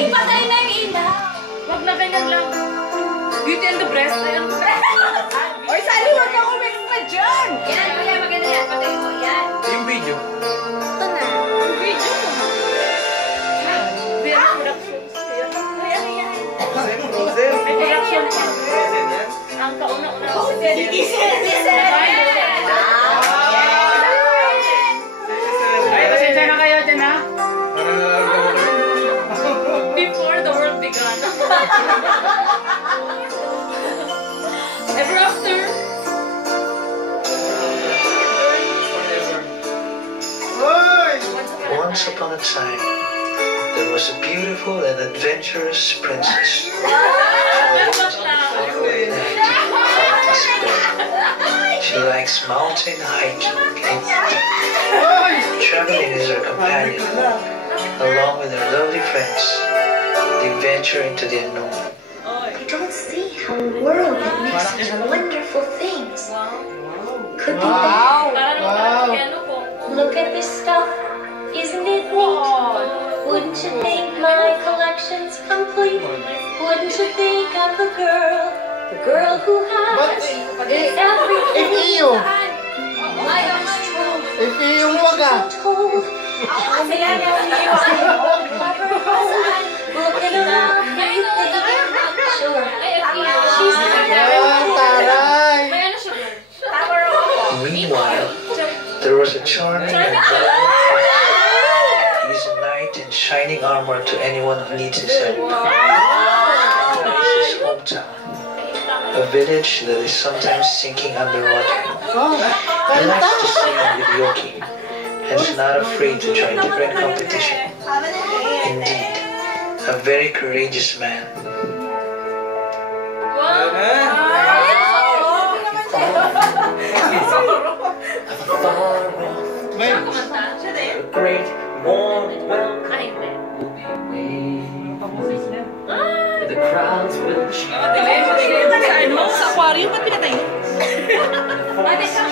Ipatay na yung ilaw. Wag na ganyan lang. Beauty and the breast. Oy, Sally, wag ka kumix na dyan! Yan, kuya, maganda yan. Patay mo, yan. Yung video. Ito na. Yung video. Very productions. Ay, ano yan? Frozen. May production. Frozen yan. Ang kauna-una. Ay, pasensya na kayo dyan ha. Parang nalaramdaman ko. Before the world began. Ever after. Once upon a time, there was a beautiful and adventurous princess. She likes mountain hiking and traveling is her companion. Along with her lovely friends, they venture into the unknown. You don't see how a world that makes such wonderful things. Could be there. Look at this stuff. Isn't it neat? Wouldn't you think my collection's complete? Wouldn't you think I'm the girl who has everything my arms trove? Told how many looking around anything. Sure, she's Meanwhile, there was a charming and lovely prince. He's a knight in shining armor to anyone who needs his help. This is his hometown, a village that is sometimes sinking underwater. He likes to sing with Yoki and is not afraid to try different competition. Indeed, a very courageous man. A great warm welcome will be waiting. The crowds will cheer. Sa aquarium, ba't pinatay?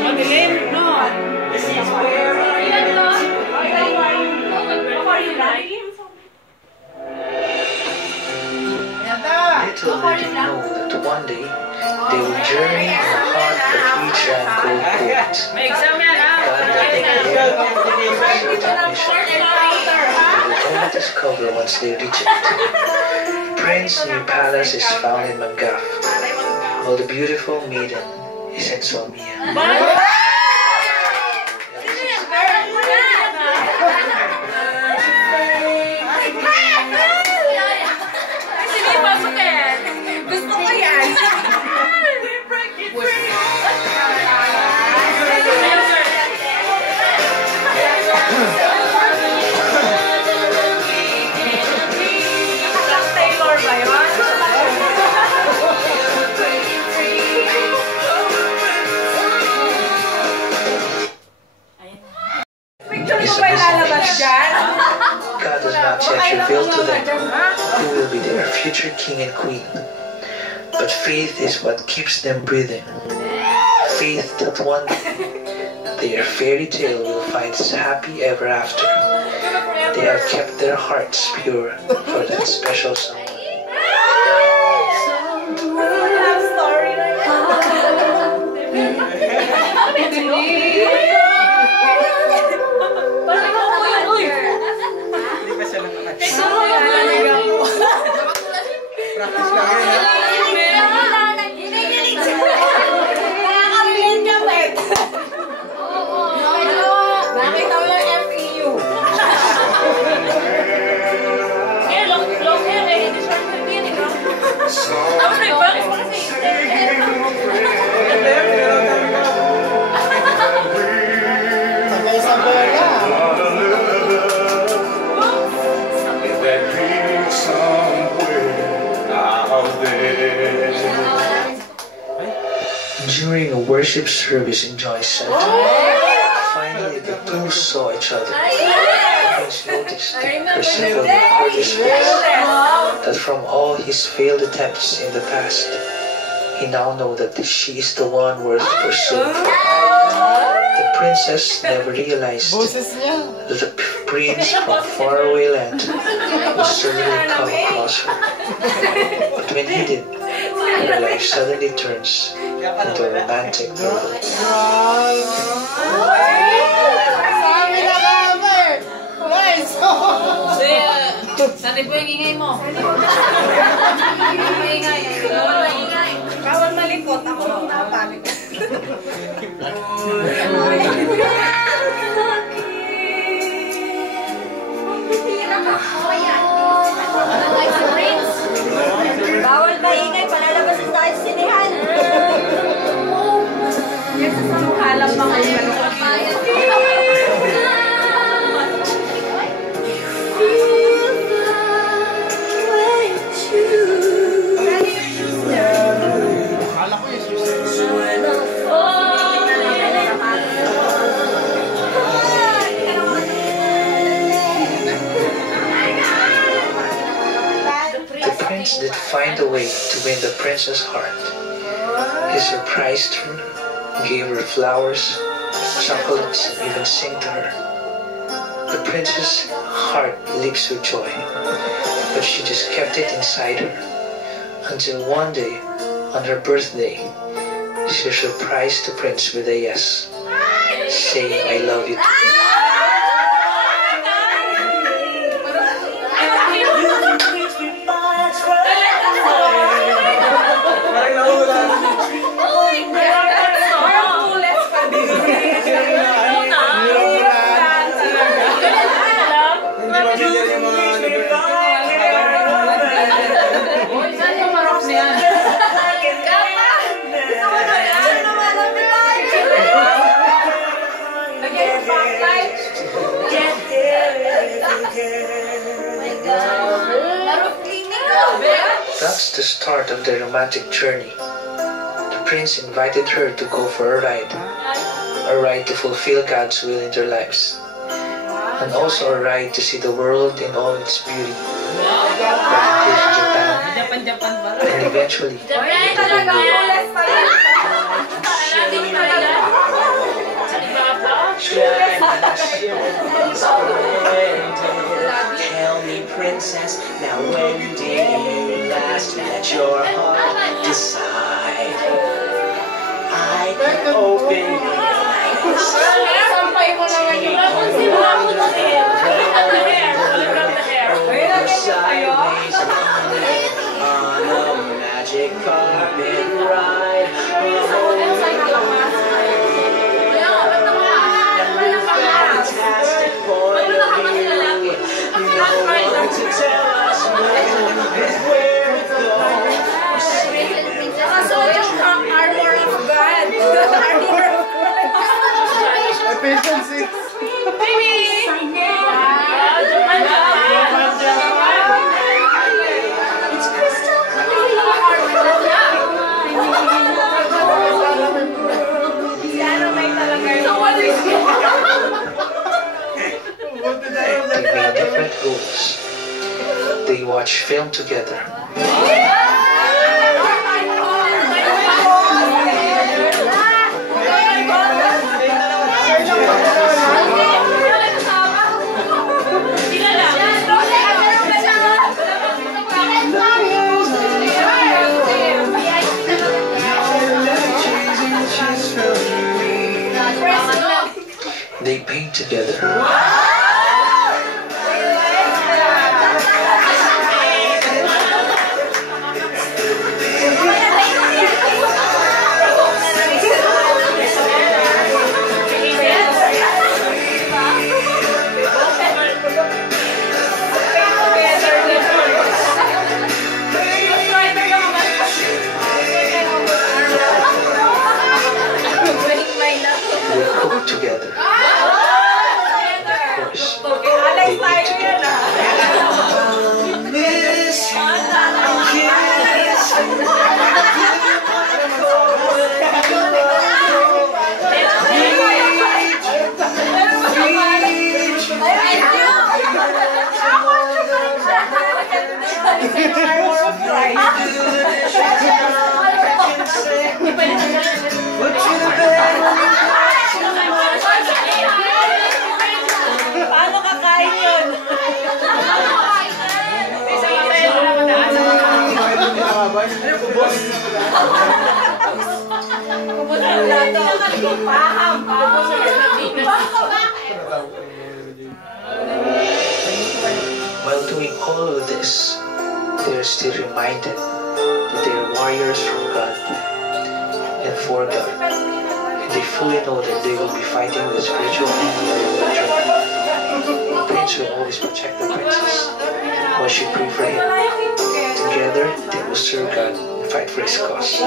Madilim, no? This is where Little did they know that one day they would journey in the heart of each and cold port. May exam yan ha. God that they could that mission. They would only discover once they reach it. Prince's new palace is found in Mangaf, while the beautiful maiden is in Solmia. Gusto ko yan. Taylor ba yun? Picture mo ba ilalabas dyan? God does not yet reveal to them who will be their future king and queen. But faith is what keeps them breathing. Faith that one day their fairy tale will find its happy ever after. They have kept their hearts pure for that special someone. Love story na Hindi pa siya nakakasya. Practice lang yun ha. Nakita mo lang FEU. Long hair eh. Hindi short hair din eh. Tapos may bakit mo kasi. During a worship service in Joy Center, finally the two saw each other. Prince noticed her simple and gorgeous face, that from all his failed attempts in the past, he now knows that she is the one worth pursuing. The princess never realized that the prince from faraway land will suddenly come across her. But when he did, her life suddenly turns into a romantic novel. Sabi na cover! Nice! Sanay po yung ingay mo. Ingay. Bawal malipot. Ako lang napapanik. Bawal maingay, palalabas na tayo sa sinihan. Yan sa samuhalang mga The prince did find a way to win the princess' heart. He surprised her, gave her flowers, chocolates, and even sang to her. The princess' heart leaps with joy, but she just kept it inside her until one day, on her birthday, she surprised the prince with a yes, saying, "I love you too." Parang nahula. Hindi mabigyan yung mga That's the start of the romantic journey. The prince invited her to go for a ride to fulfill God's will in their lives, and also a ride to see the world in all its beauty, that includes Japan, and eventually Tell me, princess, now when did you last let your heart decide? I can open your eyes. Sampay mo naman Sideways on a magic carpet ride. Fantastic point of view. No one to tell us where to go. armor of God. Armor of God. efficiency. It's crystal clear. they made different goals. They watched film together. They paint together. They cook together. Of course, they eat together. Paano kakain Ano po, boss? While doing all of this, they are still reminded that they are warriors from God and for God. And they fully know that they will be fighting the spiritual enemy of the journey. The prince will always protect the princess while she pray for him. Together, they will serve God and fight for his cause.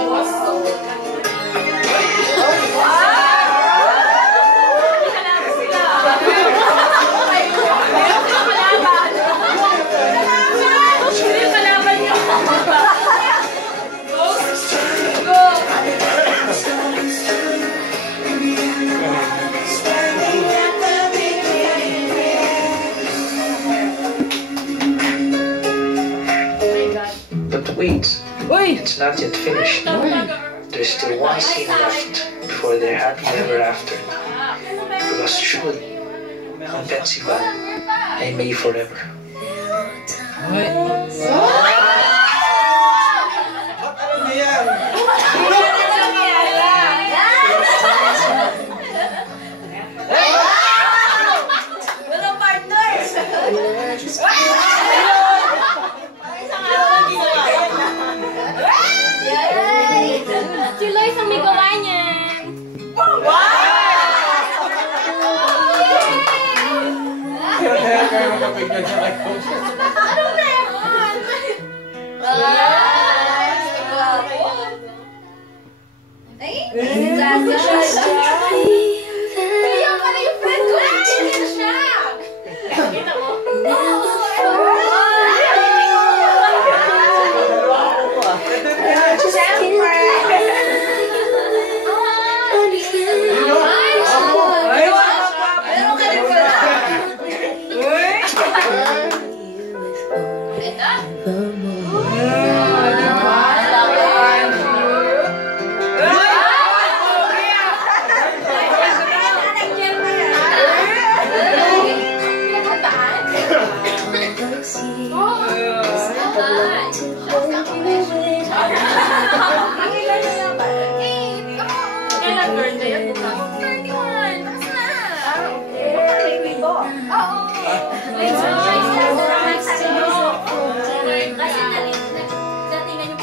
But wait, it's not yet finished. There's still one scene left before they're happy ever after. Because truly, ang Pensiban ay may forever. Si Lois ang may gawa niyan. Kaya pala yung friend ko. Chicken siya. Kita mo? Kailan birthday yan? 31! Tapos na! Kasi natingnan yung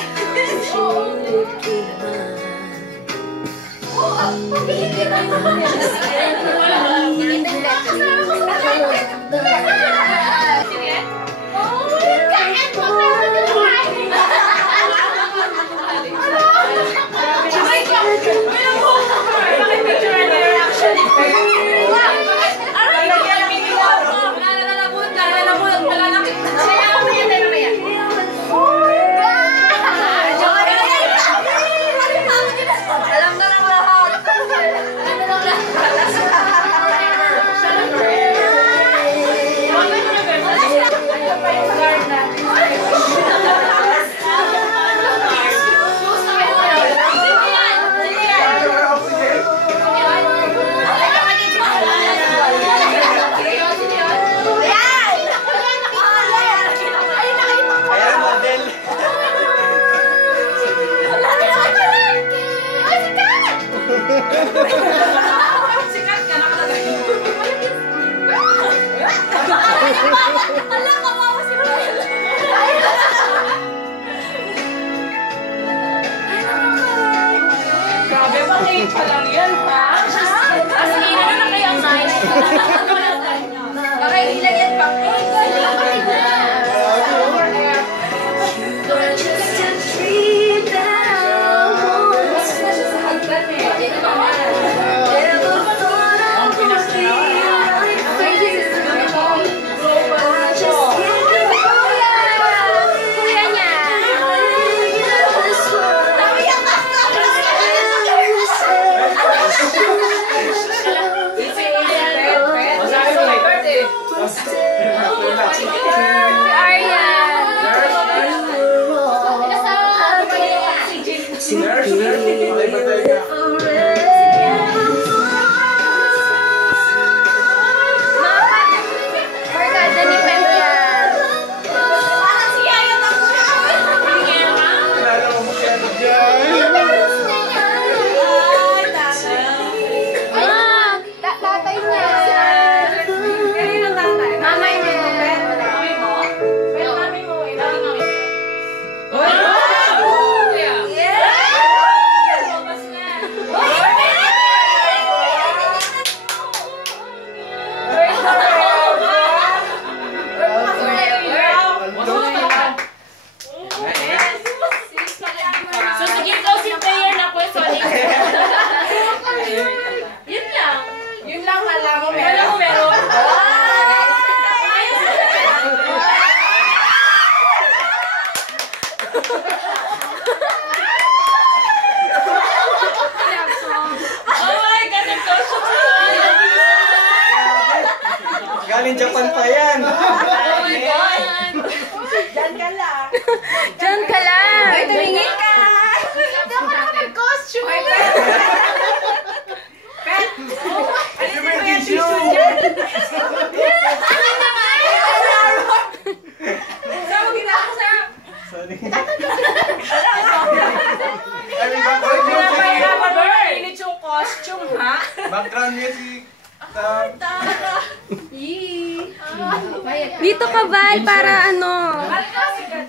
ka, Val, para ano,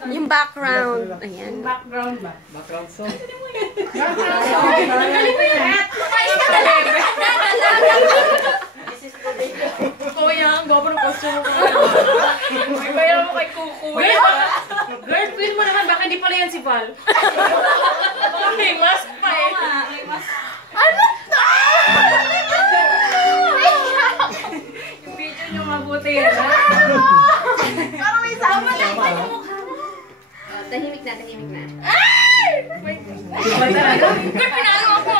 yung background. Ayan. Background ba? Background song. Kuya, ang gwapo ng costume mo. May bayaran mo kay Kukuya. Girl, feel mo naman, baka hindi pala yan si Val. May mask pa eh. Ano to? Yung video nyo mabuti yan. Parang may sama na. Tahimik na, tahimik na. Girl, pinalo ako.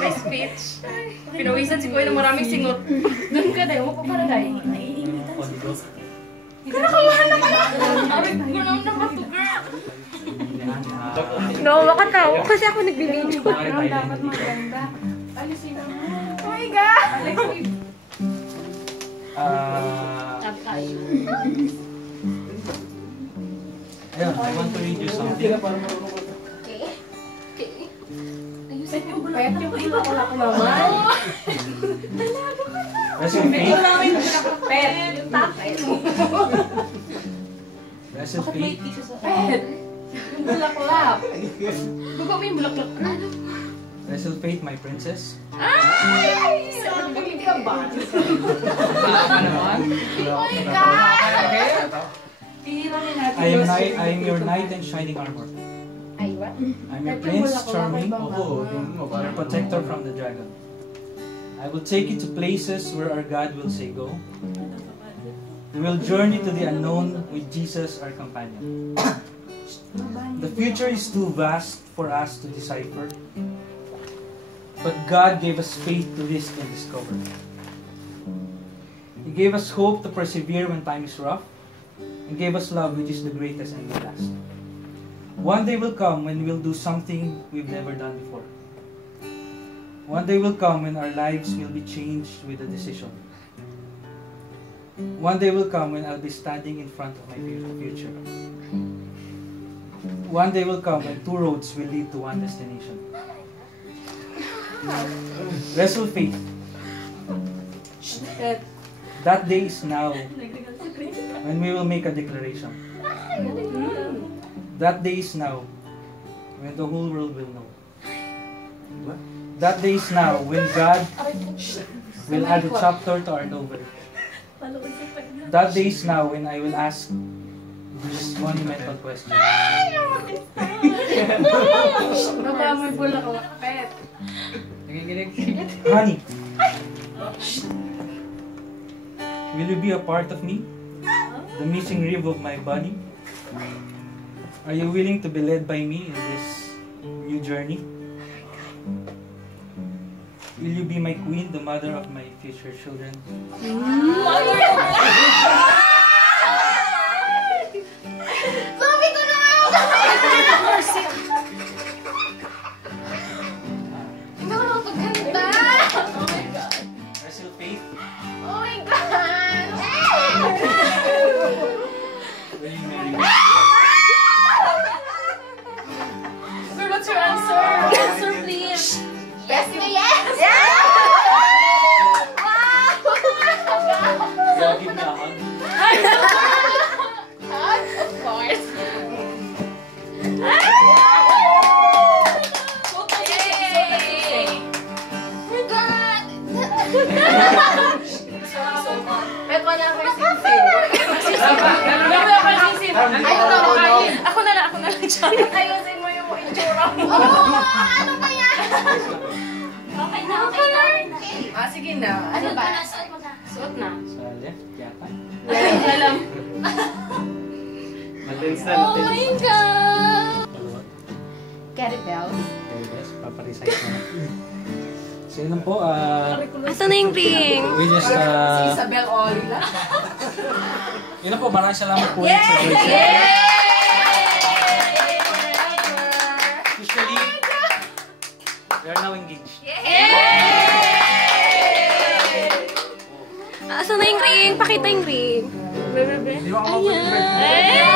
May speech. Pinawisan si Kuya ng maraming singot. Doon ka dahil, mo pa para dahil. Kinakabahan na pala. Aray, gulang naman to, girl. No, makatawa kasi ako nagbibideo. Dapat maganda. Alisin mo. Oh my God! Ayun, I want to read you something. Payat yung wala ko naman. Rest in peace. Pet. Yung takay mo. Rest in peace. Pet. Yung bulaklak. Bago mo yung bulaklak. Rest in peace, my princess. Ay! Hindi ka ba? I am your knight in shining armor. Ay, what? I'm your prince, charming, your protector from the dragon. I will take you to places where our God will say go. We will journey to the unknown with Jesus, our companion. The future is too vast for us to decipher, but God gave us faith to risk and discover. He gave us hope to persevere when time is rough, and gave us love, which is the greatest and the last. One day will come when we'll do something we've never done before. One day will come when our lives will be changed with a decision. One day will come when I'll be standing in front of my future. One day will come when two roads will lead to one destination. Wrestle faith. That day is now when we will make a declaration. That day is now when the whole world will know. That day is now when God will add a chapter to our novel. That day is now when I will ask this monumental question. Baka may bulaklak. Pet. Honey, will you be a part of me? The missing rib of my body? Are you willing to be led by me in this new journey? Will you be my queen, the mother of my future children? Sabi ko na nga! Hindi ko naman pagkanta! Oh my God! Wrestle faith. Oh my God! Will you marry me? Girl, what's your answer? Answer, please. Yes na yes! Will you give me a hug? Of course! Yay! My God! Pet, wala kayo sisip. Ako na lang siya. Ayusin mo yung itsura mo. Ano ba yan? Okay na, okay na. Ah, sige na. Ano ba? Suot mo na. Suot na. Sa left, yata. Alam. Latins na, Oh latins. my God! Dalawa. Carry bells. Okay, guys, paparecite na. So yun lang po, Asa na yung ring? we just, Si Isabel Olila. yun lang po, maraming salamat po ulit sa Joyce. Officially, we are now engaged. Asa na yung ring? Pakita yung ring. Di ba ako mag-birthday?